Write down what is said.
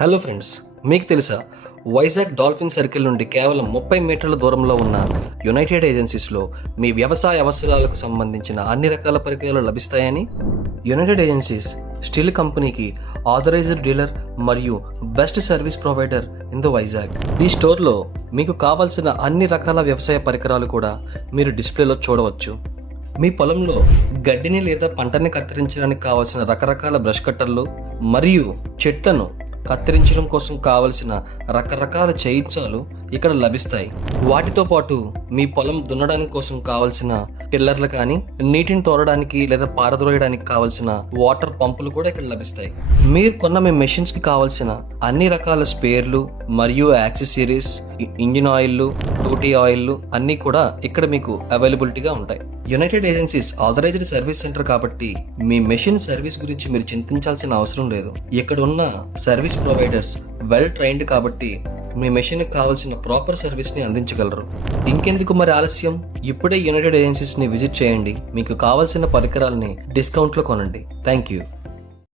Hello friends, మీకు తెలుసా Vizag dolphin circle నుండి కేవలం 30 మీటర్ల దూరంలో ఉన్న యునైటెడ్ ఏజెన్సీస్లో మీ వ్యవసాయ అవసరాలకు సంబంధించిన అన్ని రకాల పరికరాలు లభిస్తాయని? యునైటెడ్ ఏజెన్సీస్ స్టీల్ కంపెనీకి ఆథరైజ్డ్ డీలర్ మరియు best service provider in the Vizag. ఈ స్టోర్లో మీకు కావాల్సిన అన్ని రకాల వ్యవసాయ పరికరాలు కూడా మీరు డిస్ప్లేలో చూడవచ్చు. మీ పొలంలో గడ్డిని లేదా పంటని కత్తిరించడానికి కావాల్సిన రకరకాల బ్రష్ కట్టర్లు మరియు చెట్లను కత్తిరించడం కోసం కావలసిన రకరకాల చేయించాలు ఇక్కడ లభిస్తాయి. వాటితో పాటు మీ పొలం దున్నడానికి కోసం కావలసిన టిల్లర్లు కానీ, నీటిని తోడడానికి లేదా పారద్రోయడానికి కావలసిన వాటర్ పంపులు కూడా ఇక్కడ లభిస్తాయి. మీరు కొన్న మీ మెషిన్స్ కి కావలసిన అన్ని రకాల స్పేర్లు మరియు యాక్సెసరీస్, ఇంజిన్ ఆయిల్లు, టూటీ ఆయిల్లు అన్నీ కూడా ఇక్కడ మీకు అవైలబిలిటీగా ఉంటాయి. United agencies authorised service centre కాబట్టి మీ మెషిన్ సర్వీస్ గురించి మీరు చింతించాల్సిన అవసరం లేదు. ఇక్కడ ఉన్న సర్వీస్ ప్రొవైడర్స్ వెల్ ట్రైన్డ్ కాబట్టి మీ మెషిన్కి కావాల్సిన ప్రాపర్ సర్వీస్ని అందించగలరు. ఇంకెందుకు మరి ఆలస్యం? ఇప్పుడే యునైటెడ్ ఏజెన్సీస్ని విజిట్ చేయండి. మీకు కావాల్సిన పరికరాలని డిస్కౌంట్లో కొనండి. Thank you.